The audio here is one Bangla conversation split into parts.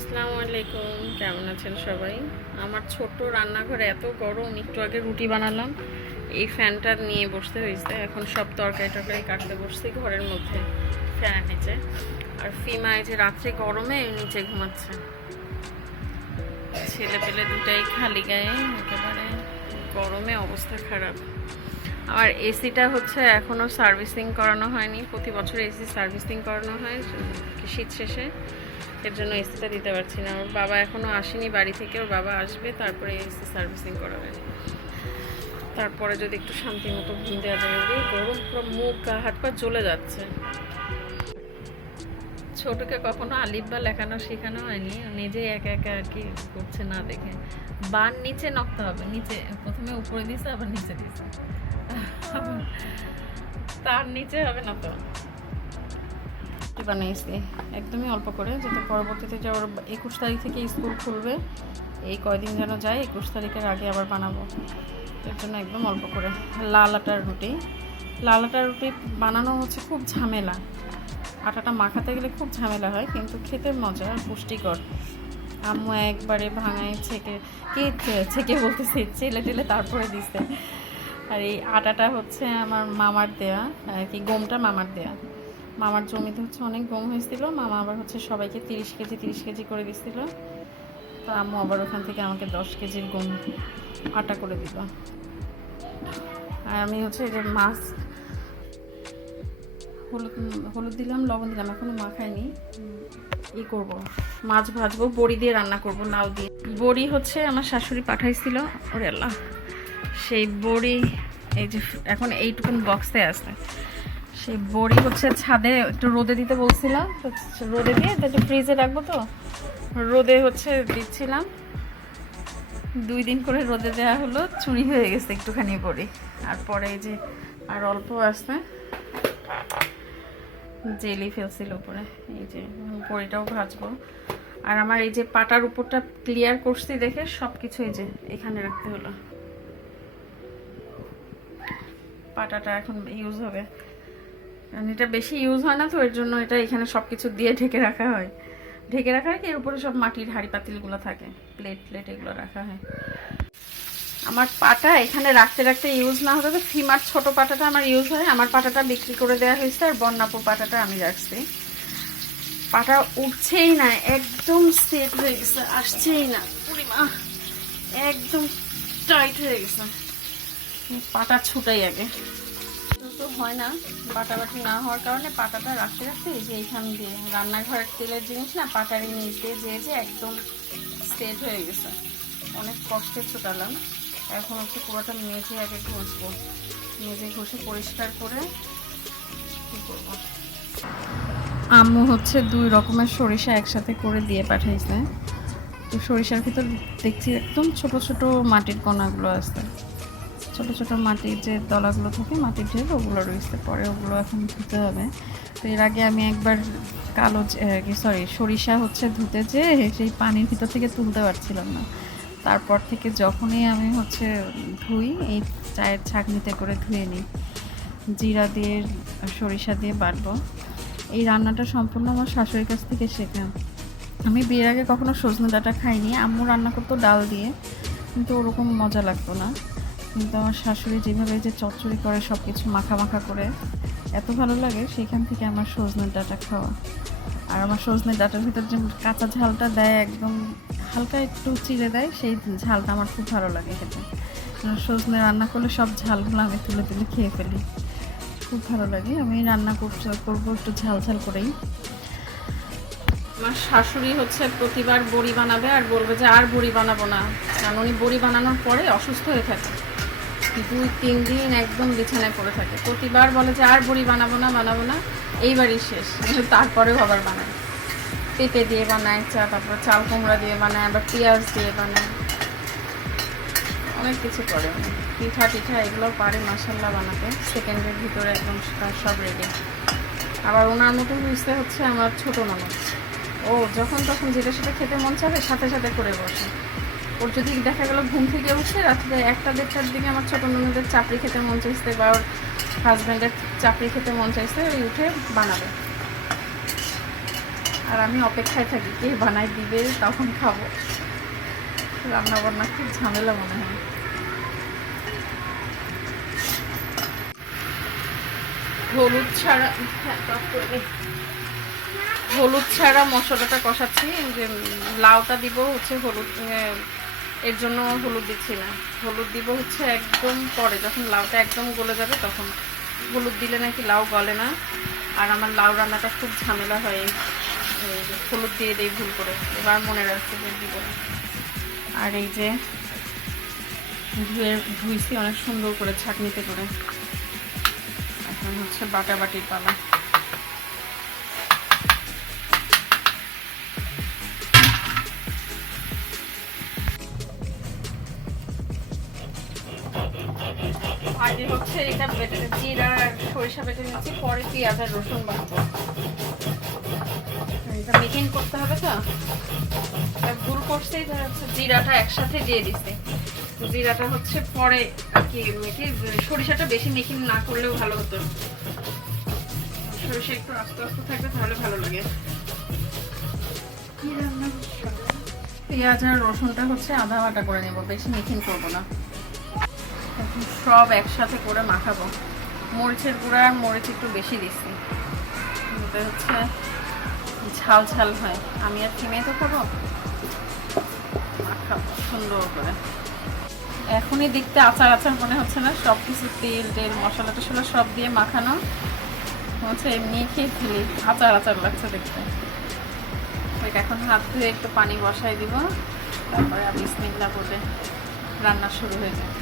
আসসালামু আলাইকুম। কেমন আছেন সবাই? আমার ছোট্ট রান্নাঘরে এত গরম, একটু আগে রুটি বানালাম। এই ফ্যানটা নিয়ে বসতে হয়েছে। এখন সব তরকারি টরকারি কাটতে বসছি ঘরের মধ্যে, ফ্যানের নিচে। আর ফিমা এই যে রাত্রে গরমে নিচে ঘুমাচ্ছে। ছেলে পেলে দুটাই খালি গায়ে, একেবারে গরমে অবস্থা খারাপ। আর এসিটা হচ্ছে এখনও সার্ভিসিং করানো হয়নি। প্রতি বছর এসি সার্ভিসিং করানো হয় শীত শেষে। এর জন্য এসিটা দিতে পারছি না। ওর বাবা এখনও আসেনি বাড়ি থেকে, ওর বাবা আসবে, তারপরে এসি সার্ভিসিং করাবেন তারপরে যদি একটু শান্তি মতো ঘুম দেওয়া যাবে গরম পুরো মুখ, গা, হাত পা জ্বলে যাচ্ছে। ছোটকে কখনো আলিফ বা লেখানো শেখানো হয়নি নিজেই একা একা আর কি করছে না দেখে। বান নিচে নকতে হবে, নিচে, প্রথমে উপরে দিছে, আবার নিচে দিছে। তার নিচে হবে না তো। রুটি বানিয়েছি। একদমই অল্প করে যাতে পরবর্তীতে যে ওর একুশ তারিখ থেকে স্কুল খুলবে, এই কয়দিন যেন যায়, একুশ তারিখের আগে আবার বানাবো। এর জন্য একদম অল্প করে। লাল আটার রুটি। লাল আটার রুটি বানানো হচ্ছে খুব ঝামেলা। আটাটা মাখাতে গেলে খুব ঝামেলা হয়, কিন্তু খেতে মজা, পুষ্টিকর। আম্মু একবারে ভাঙায় ছেঁকে, কে ছেঁকে বলতেছে চেলে টেলে তারপরে দিছে। আর এই আটাটা হচ্ছে আমার মামার দেয়া কি গমটা মামার দেয়া। মামার জমিতে হচ্ছে অনেক গম হয়েছিল। মামা আবার হচ্ছে সবাইকে তিরিশ কেজি তিরিশ কেজি করে দিছিল। তো আম্মু আবার ওখান থেকে আমাকে দশ কেজির গম আটা করে দিল। আর আমি হচ্ছে এই যে মাছ হলুদ হলুদ দিলাম, লবণ দিলাম, এখনও মাখাইনি। ই করব, মাছ ভাজবো, বড়ি দিয়ে রান্না করব, লাউ দিয়ে। বড়ি হচ্ছে আমার শাশুড়ি পাঠাইছিল, ওরে আল্লাহ। সেই বড়ি, এই যে এখন এইটুকুন বক্সে আছে। সেই বড়ি হচ্ছে ছাদে, একটু রোদে দিতে বলছিলাম। রোদে দিয়ে একটু ফ্রিজে রাখব তো। রোদে হচ্ছে দিচ্ছিলাম। দুই দিন করে রোদে দেওয়া হলো, চুরি হয়ে গেছে একটুখানি বড়ি। আর পরে এই যে আর অল্প আসতে জেলি ফেলছিল উপরে। এই যে বড়িটাও ভাজবো। আর আমার এই যে পাটার উপরটা ক্লিয়ার করছি দেখে সব কিছু এই যে এখানে রাখতে হলো। পাটাটা এখন ইউজ হবে। কারণ এটা বেশি ইউজ হয় না তো, এর জন্য এটা এখানে সব কিছু দিয়ে ঢেকে রাখা হয়। ঢেকে রাখা হয় কি, এর উপরে সব মাটির হাঁড়ি পাতিলগুলো থাকে। প্লেট প্লেট এগুলো রাখা হয়। আমার পাটা এখানে রাখতে রাখতে ইউজ না হতে তো ফিমার ছোট পাটাটা আমার ইউজ হয়। আমার পাটাটা বিক্রি করে দেওয়া হয়েছে আর বন্যাপুর পাটাটা আমি রাখছি। পাটা উঠছেই না, একদম সেট হয়ে গেছে, আসছেই না। একদম টাইট হয়ে গেছে। পাটা ছুটাই আগে। হয় না, বাটাবাটি না হওয়ার কারণে পাটাটা রাখতে রাখতে এই যে এইখান দিয়ে রান্নাঘরের তেলের জিনিস না পাটারি নিচ দিয়ে যে যে একদম সেট হয়ে গেছে। অনেক কষ্টে ছোটালাম। এখন হচ্ছে পুরোটা মেঝে আগে ঘষবো। মেঝে ঘষে পরিষ্কার করে কী করব? আম্মু হচ্ছে দুই রকমের সরিষা একসাথে করে দিয়ে পাঠাইছে। তো সরিষার ভিতর দেখছি একদম ছোট ছোট মাটির কণাগুলো আছে। ছোট ছোট মাটির যে দলাগুলো থাকে, মাটির ঢেল ওগুলো রয়েছে। পরে ওগুলো এখন ধুতে হবে। তো এর আগে আমি একবার কালো সরি সরিষা হচ্ছে ধুতে যে, সেই পানির ভিতর থেকে তুলতে পারছিলাম না। তারপর থেকে যখনই আমি হচ্ছে ধুই, এই চায়ের ছাঁকনিতে করে ধুয়ে নিই। জিরা দিয়ে, সরিষা দিয়ে বাটবো। এই রান্নাটা সম্পূর্ণ আমার শাশুড়ির কাছ থেকে শেখা। আমি বিয়ের আগে কখনো সজনে ডাঁটা খাইনি। আম্মু রান্না করতো ডাল দিয়ে, কিন্তু ওরকম মজা লাগতো না। কিন্তু আমার শাশুড়ি যেভাবে যে চচ্চড়ি করে সব কিছু মাখা মাখা করে, এত ভালো লাগে সেখান থেকে আমার সজনের ডাঁটা খাওয়া। আর আমার সজনের ডাঁটার ভিতর যে কাঁচা ঝালটা দেয়, একদম হালকা একটু চিড়ে দেয়, সেই ঝালটা আমার খুব ভালো লাগে খেতে। সজনে রান্না করলে সব ঝালগুলো আমি তুলে তুলে খেয়ে ফেলি। খুব ভালো লাগে, আমি রান্না করব একটু ঝাল ঝাল করেই। আমার শাশুড়ি হচ্ছে প্রতিবার বড়ি বানাবে আর বলবে যে আর বড়ি বানাবো না। কারণ উনি বড়ি বানানোর পরে অসুস্থ হয়ে থাকে। দুই, তিন দিন একদম বিছানায় পড়ে থাকে। প্রতিবার বলে যে, আর বড়ি বানাবো না বানাবো না। এইবারই শেষ। তারপরেও আবার বানায়। পেঁপে দিয়ে বানায়, চা, তারপর চাল, কুমড়া দিয়ে বানায়, আবার পেঁয়াজ দিয়ে বানায়। অনেক কিছু করে। পিঠা, টিঠা এগুলো পারে মশাল্লা বানাতে। সেকেন্ডের ভিতরে একদম সব রেডি আবার ওনার মতো বুঝতে হচ্ছে আমার ছোট ননদ। ও যখন তখন যেটা সেটা খেতে মন চাবে, সাথে সাথে করে বসে। ওর যদি দেখা গেল ঘুম থেকে উঠছে রাত্রে একটা দেড়টার দিকে আমার ছোট মেয়েদের চাপড়ি খেতে মন চাইছে বা ওর হাজব্যান্ডের চাপড়ি খেতে মন চাইছে, ওই উঠে বানাবে। আর আমি অপেক্ষায় থাকি, কে বানাই দিবে, তখন খাব। রান্না বান্না খুব ঝামেলা মনে হয়। হলুদ ছাড়া হ্যাঁ। হলুদ ছাড়া মশলাটা কষাচ্ছি যে লাউটা দিব হচ্ছে হলুদ এর জন্য হলুদ দিচ্ছি না। হলুদ দিব হচ্ছে একদম পরে, যখন লাউটা একদম গলে যাবে তখন। হলুদ দিলে নাকি লাউ গলে না। আর আমার লাউ রান্নাটা খুব ঝামেলা হয়। হলুদ দিয়ে দেই ভুল করে। এবার মনে রাখছি যে দিব আর এই যে ধুয়ে, ধুইছি অনেক সুন্দর করে ছাঁকনিতে করে। এখন হচ্ছে বাটা বাটির পালা। হচ্ছে এটা বেটে জিরা সরিষা বেটে নিচ্ছি পরে পেঁয়াজ আর রসুন বানাবো। এটা মেকিং করতে হবে তো। এটা ভুল করছে এটা হচ্ছে জিরাটা একসাথে দিয়ে দিচ্ছে। জিরাটা হচ্ছে পরে আর কি মেখে সরিষাটা বেশি মেকিং না করলেও ভালো হতো। সরিষা একটু আস্তে আস্তে থাকলে তাহলে ভালো লাগে। পেঁয়াজ আর রসুনটা হচ্ছে আধা বাটা করে নেব বেশি মেকিং করব না। সব একসাথে করে মাখাবো। মরিচের গুঁড়া আর মরিচ একটু বেশি দিচ্ছি। হচ্ছে ঝাল ঝাল হয়। আমি আর কিনে তো খাব। সুন্দর করে। এখনই দেখতে আচার আচার মনে হচ্ছে না। সব কিছু তেল টেল মশলা টশলা সব দিয়ে মাখানো। হচ্ছে এমনি খেয়ে ফেলি। আচার আচার লাগছে দেখতে। এখন হাত ধুয়ে একটু পানি বসাই দিব। তারপরে বিসমিল্লা করে রান্না শুরু হয়ে যায়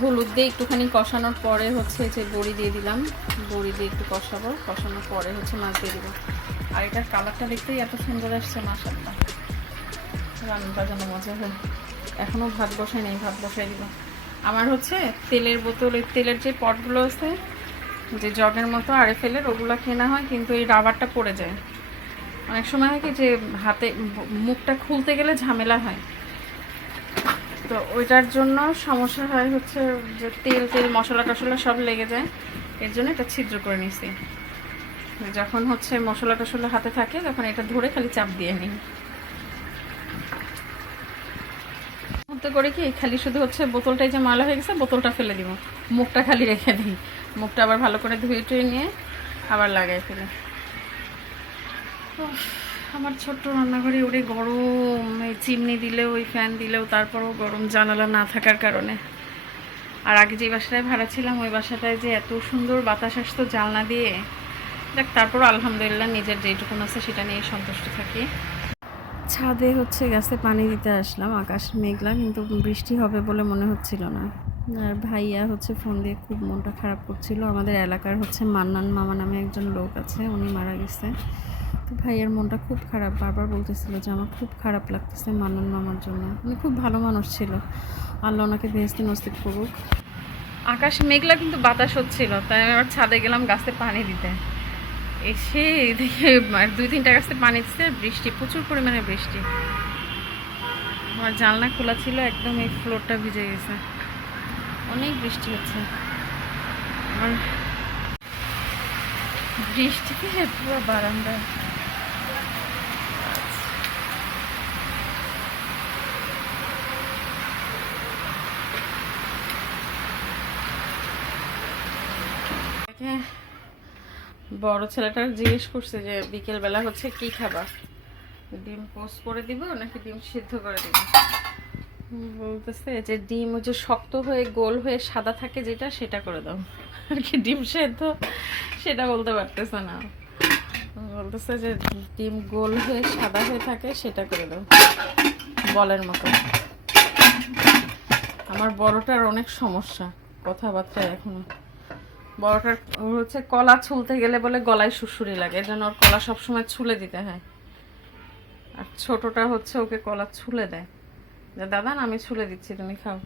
হলুদ দিয়ে একটুখানি কষানোর পরে হচ্ছে যে বড়ি দিয়ে দিলাম। বড়ি দিয়ে একটু কষাবো, কষানোর পরে হচ্ছে মাছ দিয়ে দিব। আর এটার কালারটা দেখতেই এত সুন্দর আসছে মাসাল্লা রান্নাটা যেন মজা হয় এখনও ভাত বসাই নেই, ভাত বসাই দিব। আমার হচ্ছে তেলের বোতল তেলের যে পটগুলো আছে, যে জগের মতো আরে ফেলের ওগুলো কেনা হয় কিন্তু এই রাবারটা পড়ে যায়। অনেক সময় হয় কি যে হাতে মুখটা খুলতে গেলে ঝামেলা হয়। তো ওইটার জন্য সমস্যা হয় হচ্ছে যে তেল তেল মশলা টশলা সব লেগে যায়। এর জন্য এটা ছিদ্র করে নিছি। যখন হচ্ছে মশলা টশলা হাতে থাকে তখন এটা ধরে খালি চাপ দিয়ে নিই। তো করে কি খালি শুধু হচ্ছে বোতলটাই যে ময়লা হয়ে গেছে বোতলটা ফেলে দিব। মুখটা খালি রেখে দিই। মুখটা আবার ভালো করে ধুয়ে টুয়ে নিয়ে আবার লাগাই ফেলে। উফ, আমার ছোট্ট রান্নাঘরে ওরে গরম চিমনি দিলেও, ওই ফ্যান দিলেও, তারপরেও গরম জানালা না থাকার কারণে। আর আগে যে বাসাটায় ভাড়া ছিলাম, ওই বাসাটায় যে এত সুন্দর বাতাস আসতো জানলা দিয়ে। দেখ তারপরও আলহামদুলিল্লাহ নিজের যেটুকুন আছে সেটা নিয়ে সন্তুষ্ট থাকি। ছাদে হচ্ছে গাছে পানি দিতে আসলাম, আকাশ মেঘলা, কিন্তু বৃষ্টি হবে বলে মনে হচ্ছিল না। আর ভাইয়া হচ্ছে ফোন দিয়ে খুব মনটা খারাপ করছিল। আমাদের এলাকার হচ্ছে মান্নান মামা নামে একজন লোক আছে, উনি মারা গেছে। তো ভাইয়ার মনটা খুব খারাপ, বারবার বলতেছিল যে আমার খুব খারাপ লাগতেছে মান্নান মামার জন্য। উনি খুব ভালো মানুষ ছিল। আল্লাহ ওনাকে বেহেস্তে নসিব করুক। আকাশ মেঘলা কিন্তু বাতাস হচ্ছিল, তাই আমি আবার ছাদে গেলাম গাছে পানি দিতে। এসে দেখে দুই তিনটা গাছে পানি দিচ্ছে বৃষ্টি, প্রচুর পরিমাণে বৃষ্টি। আমার জানলা খোলা ছিল, একদম এই ফ্লোরটা ভিজে গেছে। অনেক বৃষ্টি হচ্ছে। আমার বৃষ্টিতে পুরো বারান্দা বড় ছেলেটা জিজ্ঞেস করছে যে বিকেল বেলা হচ্ছে কি খাবার? ডিম পোস্ট করে দিব নাকি ডিম সিদ্ধ করে দিব? বলতেছে যে ডিম ওই যে শক্ত হয়ে গোল হয়ে সাদা থাকে যেটা, সেটা করে দাও। আর কি ডিম সেদ্ধ, সেটা বলতে পারতেছে না। বলতেছে যে ডিম গোল হয়ে সাদা হয়ে থাকে, সেটা করে দাও। বলের মতো। আমার বড়টার অনেক সমস্যা কথাবার্তা এখনও। বড়টার হচ্ছে কলা ছুলতে গেলে বলে গলায় সুরসুরি লাগে জন্য ওর কলা সবসময় ছুলে দিতে হয়। আর ছোটটা হচ্ছে ওকে কলা ছুলে দেয়। দাদা না আমি ছুলে দিচ্ছি তুমি খাও।